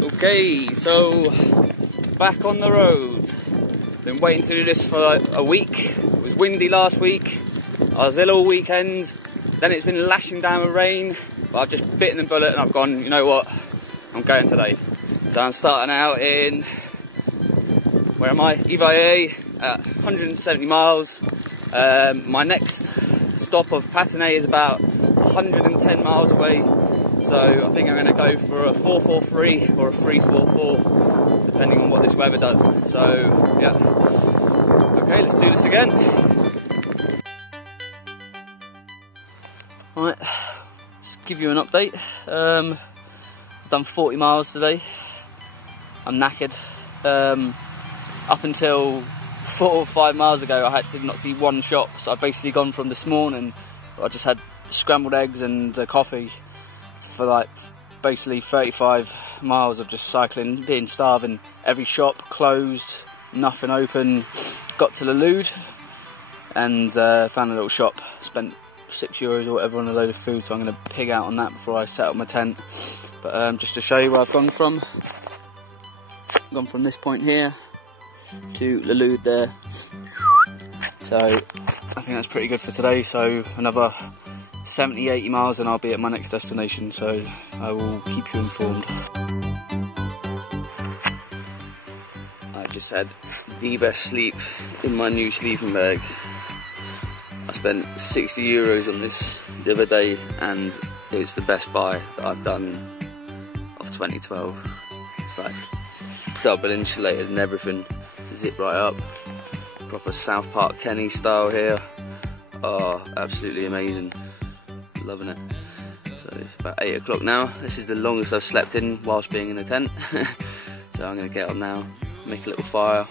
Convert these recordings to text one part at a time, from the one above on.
Okay, so back on the road. Been waiting to do this for like a week. It was windy last week. I was ill all weekend. Then it's been lashing down with rain. But I've just bitten the bullet and I've gone, you know what? I'm going today. So I'm starting out in, where am I? Évaillé at 170 miles. My next stop of Parthenay is about 110 miles away. So I think I'm going to go for a 443 or a 344, depending on what this weather does. So yeah, okay, let's do this again. Right, just give you an update. I've done 40 miles today. I'm knackered. Up until 4 or 5 miles ago, I did not see one shop. So I've basically gone from this morning, I just had scrambled eggs and coffee, for like basically 35 miles of just cycling, being starving. Every shop closed, nothing open. Got to the Lude and found a little shop. Spent €6 or whatever on a load of food, so I'm going to pig out on that before I set up my tent. But just to show you where I've gone from. I've gone from this point here to the Lude there. So I think that's pretty good for today. So another 70-80 miles and I'll be at my next destination, so I will keep you informed. I've just had the best sleep in my new sleeping bag. I spent €60 on this the other day and it's the best buy that I've done of 2012. It's like double insulated and everything, zip right up, proper South Park Kenny style here. Oh, absolutely amazing. Loving it. So it's about 8 o'clock now. This is the longest I've slept in whilst being in a tent. So I'm going to get up now, make a little fire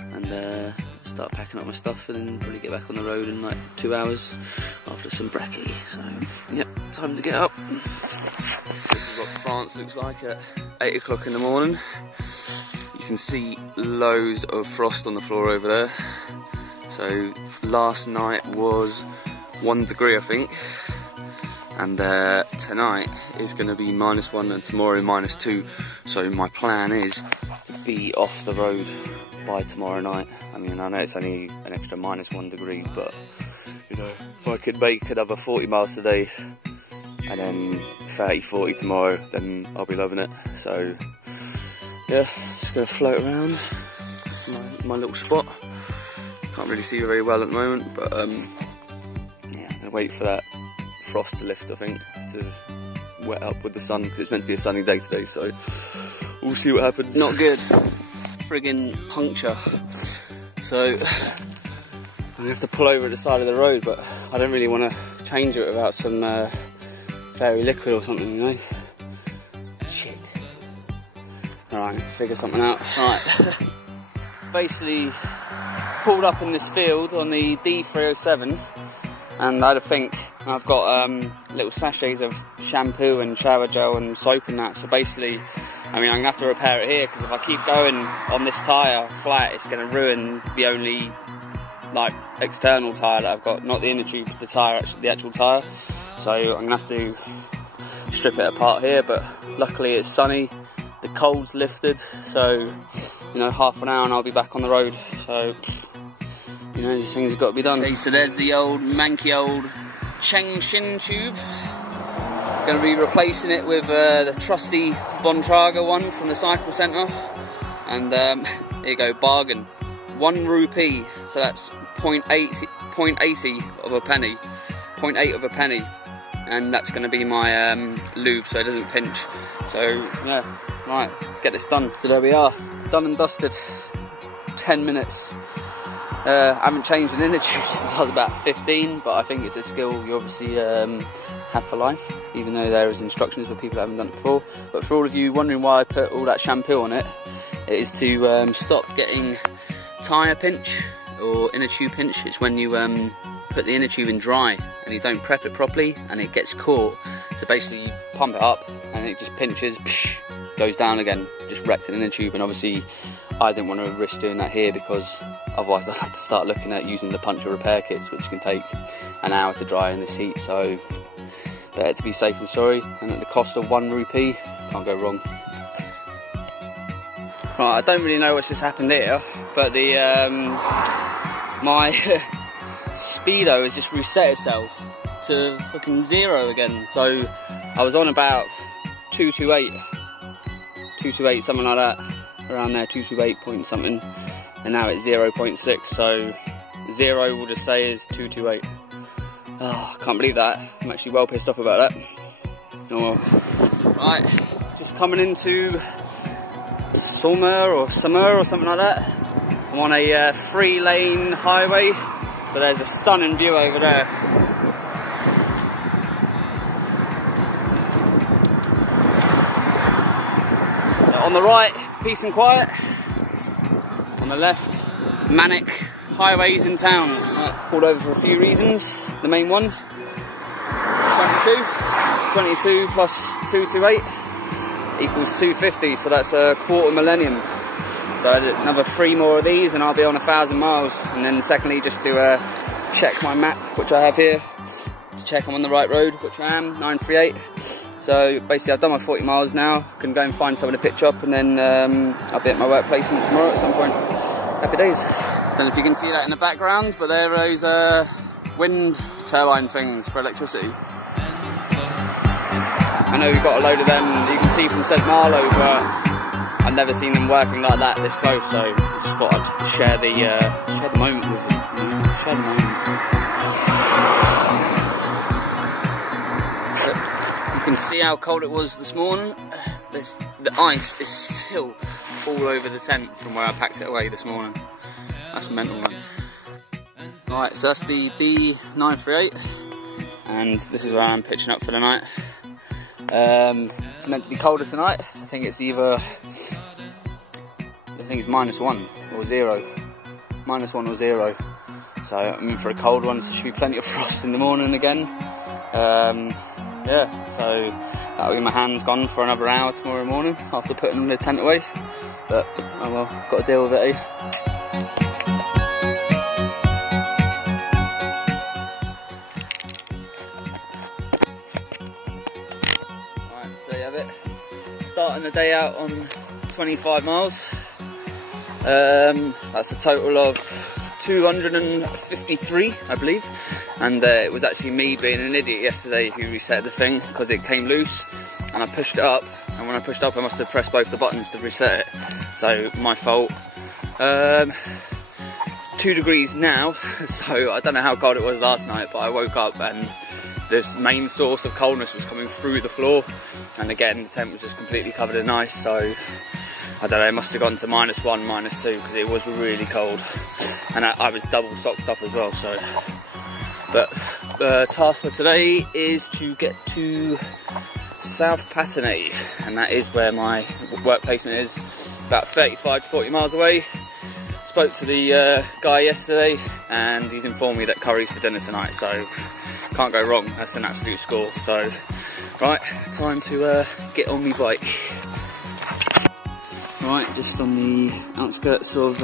and start packing up my stuff and then probably get back on the road in like 2 hours after some brekkie. So yep, time to get up. This is what France looks like at 8 o'clock in the morning. You can see loads of frost on the floor over there. So last night was 1 degree I think. And tonight is going to be -1 and tomorrow -2. So my plan is to be off the road by tomorrow night. I mean, I know it's only an extra -1 degree, but you know, if I could make another 40 miles today and then 30, 40 tomorrow, then I'll be loving it. So yeah, just going to float around my little spot. Can't really see very well at the moment, but yeah, I'm going to wait for that frost to lift, I think, to wet up with the sun, because it's meant to be a sunny day today, so we'll see what happens. Not good. Friggin' puncture. So I'm gonna have to pull over at the side of the road, but I don't really want to change it without some fairy liquid or something, you know. Shit. Alright, figure something out. Right. Basically pulled up in this field on the D307 and I had a think. I've got little sachets of shampoo and shower gel and soap and that, so basically, I mean, I'm going to have to repair it here, because if I keep going on this tyre flat, it's going to ruin the only, like, external tyre that I've got, not the inner tube, the tyre, the actual tyre. So I'm going to have to strip it apart here, but luckily it's sunny, the cold's lifted, so, you know, half an hour and I'll be back on the road, so, you know, these things have got to be done. Okay, so there's the old, manky old Cheng Shin tube. Going to be replacing it with the trusty Bontraga one from the cycle centre. And here you go, bargain. 1 rupee, so that's 0.80 of a penny. 0.8 of a penny. And that's going to be my lube, so it doesn't pinch. So yeah, right, get this done. So there we are, done and dusted. 10 minutes. I haven't changed an inner tube since I was about 15, but I think it's a skill you obviously have for life, even though there is instructions for people that haven't done it before. But for all of you wondering why I put all that shampoo on it, it is to stop getting tyre pinch or inner tube pinch. It's when you put the inner tube in dry and you don't prep it properly and it gets caught. So basically you pump it up and it just pinches, psh, goes down again, just wrecked an inner tube. And obviously I didn't want to risk doing that here, because otherwise I'd have to start looking at using the puncture repair kits, which can take an hour to dry in this heat. So better to be safe than sorry, and at the cost of 1 rupee, Can't go wrong. Right, I don't really know what's just happened here, but the my speedo has just reset itself to fucking 0 again. So I was on about 228, something like that, around there, 228 point something, and now it's 0.6. So 0 we'll just say is 228. Oh, I can't believe that. I'm actually well pissed off about that. Oh well. Right, just coming into summer or something like that. I'm on a 3-lane highway, so there's a stunning view over there. So on the right, peace and quiet. On the left, manic highways in town. Pulled over for a few reasons. The main one, 22 plus 228 equals 250, so that's a quarter millennium. So another 3 more of these and I'll be on 1,000 miles. And then secondly, just to check my map, which I have here, to check I'm on the right road, which I am, 938. So basically I've done my 40 miles now. I can go and find someone to pitch up, and then I'll be at my work placement tomorrow at some point. Happy days. Don't know if you can see that in the background, but there are those wind turbine things for electricity. I know we've got a load of them you can see from St Malo, but I've never seen them working like that this close, so I just thought I'd share the moment with them. Share the moment. But you can see how cold it was this morning. The ice is still all over the tent from where I packed it away this morning. That's mental, man. Right, so that's the D938, and this is where I'm pitching up for the night. It's meant to be colder tonight. I think it's either, -1 or 0. -1 or 0. So I'm in for a cold one, so there should be plenty of frost in the morning again. Yeah, so that'll be my hands gone for another hour tomorrow morning after putting the tent away. But, oh well, got to deal with it, eh? Starting the day out on 25 miles. That's a total of 253, I believe. And it was actually me being an idiot yesterday who reset the thing, because it came loose and I pushed it up. And when I pushed up, I must have pressed both the buttons to reset it. So my fault. 2 degrees now, so I don't know how cold it was last night, but I woke up and this main source of coldness was coming through the floor, and again the tent was just completely covered in ice, so I don't know, it must have gone to -1, -2, because it was really cold, and I was double socked up as well. So, but the task for today is to get to South Parthenay, and that is where my work placement is, about 35 to 40 miles away. Spoke to the guy yesterday, and he's informed me that curry's for dinner tonight, so can't go wrong. That's an absolute score. So, right, time to get on my bike. Right, just on the outskirts of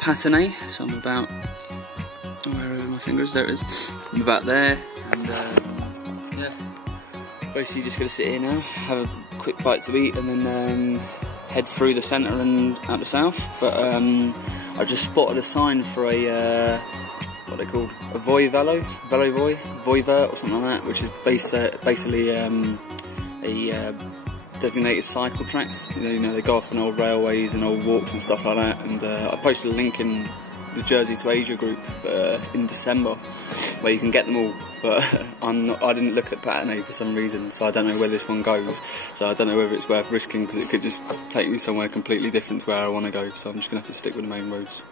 Parthenay, so I'm about, where are my fingers? There it is. I'm about there, and yeah, basically just gonna sit here now, have a quick bite to eat, and then head through the centre and out the south. But I just spotted a sign for a what they called, a Voivelo or something like that, which is basically a designated cycle tracks. You know, they go off on old railways and old walks and stuff like that. And I posted a link in the Jersey to Asia group in December where you can get them all, but I didn't look at Parthenay for some reason, so I don't know where this one goes. So I don't know whether it's worth risking, because it could just take me somewhere completely different to where I want to go. So I'm just gonna have to stick with the main roads.